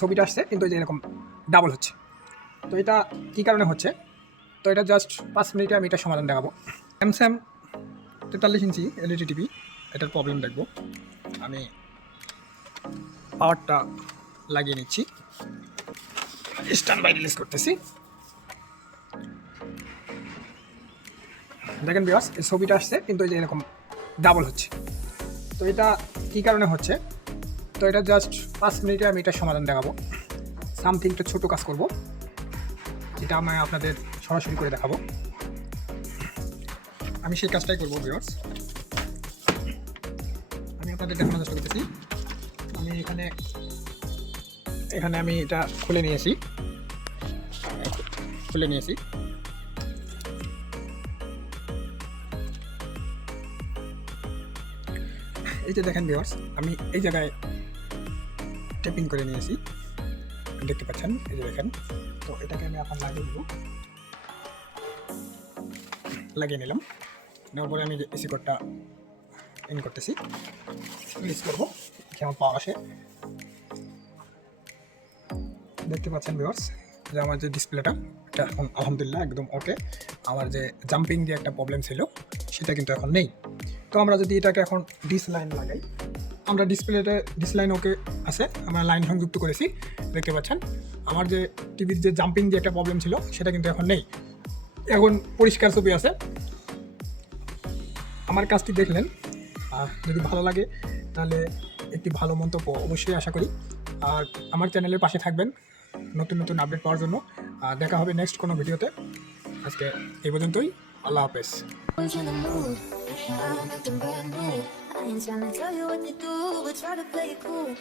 ছবিটা আসছে, কিন্তু এই যে এরকম ডাবল হচ্ছে। তো এটা কী কারণে হচ্ছে? তো এটা জাস্ট পাঁচ মিনিটে আমি এটা সমাধান দেখাবো। স্যামসাং তেতাল্লিশ ইঞ্চি এলইডি টিভি এটার প্রবলেম দেখব। আমি পাওয়ারটা লাগিয়ে নিচ্ছি। স্ট্যান্ড বাই রিলিজ করতেছি। দেখেন বিয়াস এই ছবিটা আসছে, কিন্তু এই যে এরকম ডাবল হচ্ছে। তো এটা কী কারণে হচ্ছে? তো এটা জাস্ট পাঁচ মিনিটে আমি এটা সমাধান দেখাবো। সামথিং একটা ছোটো কাজ করব। যেটা আমি আপনাদের সরাসরি করে দেখাবো। আমি সেই কাজটাই করব বিয়ার্স আমি আপনাদের দেখানোর চেষ্টা করতেছি। আমি এখানে এখানে আমি এটা খুলে নিয়েছি। খুলে নিয়েছি। এই যে দেখেন ভিউয়ার্স আমি এই জায়গায় টেপিং করে নিয়েছি। দেখতে পাচ্ছেন, এই যে দেখেন। তো এটাকে আমি এখন লাগিয়ে দেবো। লাগিয়ে নিলাম। নেওয়ার পরে আমি যে এসি কোডটা ইন করতেছি রিলিজ করব। কেমন পাওয়া আসে। দেখতে পাচ্ছেন ভিউয়ার্স যে আমার যে ডিসপ্লেটা এটা এখন আলহামদুলিল্লাহ একদম ওকে আমার যে জাম্পিং যে একটা প্রবলেম ছিল, সেটা কিন্তু এখন নেই। তো আমরা যদি এটাকে এখন ডিস লাইন লাগাই আমরা ডিসপ্লেতে ডিস লাইন ওকে আছে, আমরা লাইন সংযুক্ত করেছি, দেখতে পাচ্ছেন। আমার যে টিভির যে জাম্পিং যে একটা প্রবলেম ছিল, সেটা কিন্তু এখন নেই। এখন পরিষ্কার ছবি আছে। আমার কাজটি দেখলেন। আর যদি ভালো লাগে, তাহলে একটি ভালো মন্তব্য অবশ্যই আশা করি। আর আমার চ্যানেলের পাশে থাকবেন নতুন নতুন আপডেট পাওয়ার জন্য। আর দেখা হবে নেক্সট কোনো ভিডিওতে। আজকে এই পর্যন্তই। আল্লাহ হাফেজ। ain't trying to tell you what to do, but try to play it cool.